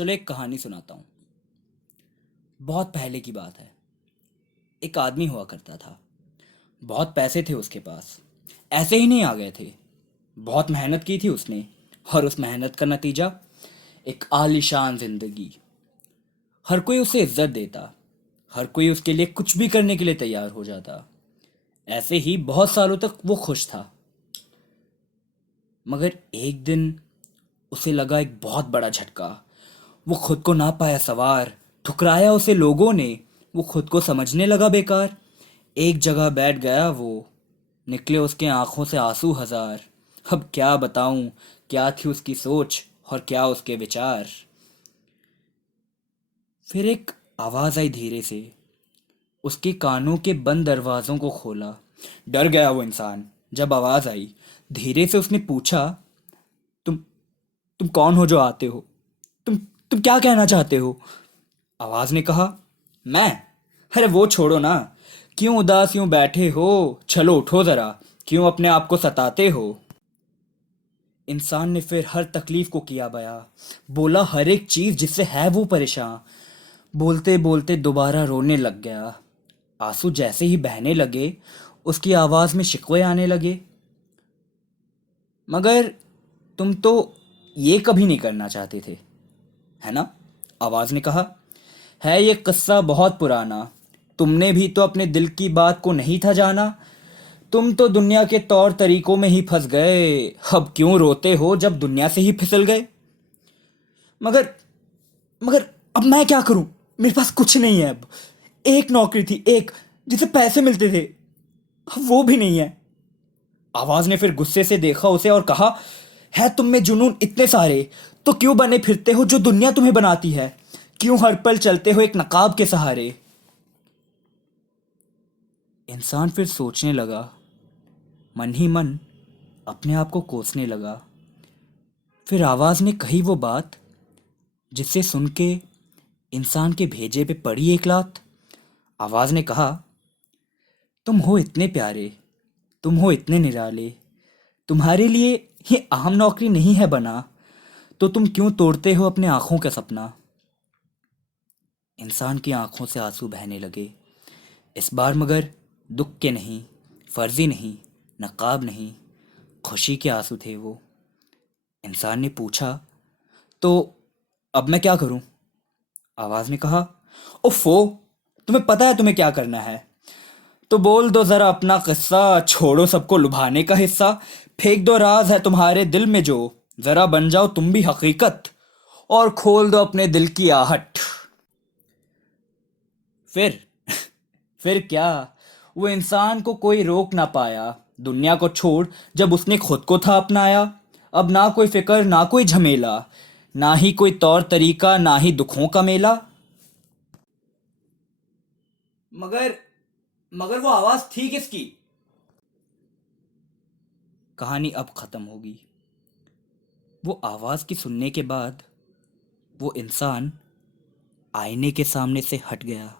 चलो एक कहानी सुनाता हूँ। बहुत पहले की बात है। एक आदमी हुआ करता था। बहुत पैसे थे उसके पास। ऐसे ही नहीं आ गए थे। बहुत मेहनत की थी उसने। और उस मेहनत का नतीजा एक आलीशान जिंदगी। हर कोई उसे इज्जत देता। हर कोई उसके लिए कुछ भी करने के लिए तैयार हो जाता। ऐसे ही बहुत सालों तक वो खुश था। मगर एक दिन उसे लगा एक बहुत बड़ा झटका। वो खुद को ना पाया सवार। ठुकराया उसे लोगों ने। वो खुद को समझने लगा बेकार। एक जगह बैठ गया वो। निकले उसके आंखों से आंसू हजार। अब क्या बताऊं, क्या थी उसकी सोच और क्या उसके विचार। फिर एक आवाज आई धीरे से। उसके कानों के बंद दरवाजों को खोला। डर गया वो इंसान जब आवाज आई। धीरे से उसने पूछा, तुम तुम कौन हो जो आते हो? तुम तुम क्या कहना चाहते हो? आवाज ने कहा, मैं? अरे वो छोड़ो ना। क्यों उदास यूं बैठे हो? चलो उठो जरा। क्यों अपने आप को सताते हो? इंसान ने फिर हर तकलीफ को किया बयां। बोला हर एक चीज जिससे है वो परेशान। बोलते बोलते दोबारा रोने लग गया। आंसू जैसे ही बहने लगे, उसकी आवाज में शिकवे आने लगे। मगर तुम तो ये कभी नहीं करना चाहते थे, है ना? आवाज ने कहा, है ये किस्सा बहुत पुराना। तुमने भी तो अपने दिल की बात को नहीं था जाना। तुम तो दुनिया के तौर तरीकों में ही फंस गए। अब क्यों रोते हो जब दुनिया से ही फिसल गए? मगर मगर अब मैं क्या करूं? मेरे पास कुछ नहीं है अब। एक नौकरी थी, एक, जिसे पैसे मिलते थे। अब वो भी नहीं है। आवाज ने फिर गुस्से से देखा उसे और कहा, है तुम में जुनून इतने सारे, तो क्यों बने फिरते हो जो दुनिया तुम्हें बनाती है? क्यों हर पल चलते हो एक नकाब के सहारे? इंसान फिर सोचने लगा। मन ही मन अपने आप को कोसने लगा। फिर आवाज ने कही वो बात जिसे सुन के इंसान के भेजे पे पड़ी एक लात। आवाज ने कहा, तुम हो इतने प्यारे, तुम हो इतने निराले, तुम्हारे लिए ये आम नौकरी नहीं है बना, तो तुम क्यों तोड़ते हो अपने आंखों का सपना? इंसान की आंखों से आंसू बहने लगे। इस बार मगर दुख के नहीं, फर्जी नहीं, नकाब नहीं, खुशी के आंसू थे वो। इंसान ने पूछा, तो अब मैं क्या करूं? आवाज ने कहा, ओफो, तुम्हें पता है तुम्हें क्या करना है? तो बोल दो जरा अपना किस्सा, छोड़ो सबको लुभाने का हिस्सा। फेंक दो राज है तुम्हारे दिल में जो, जरा बन जाओ तुम भी हकीकत, और खोल दो अपने दिल की आहट। फिर फिर क्या? वो इंसान को कोई रोक ना पाया। दुनिया को छोड़ जब उसने खुद को था अपनाया। अब ना कोई फिक्र ना कोई झमेला, ना ही कोई तौर तरीका ना ही दुखों का मेला। मगर मगर वो आवाज थी किसकी? कहानी अब खत्म होगी। वो आवाज की सुनने के बाद वो इंसान आईने के सामने से हट गया।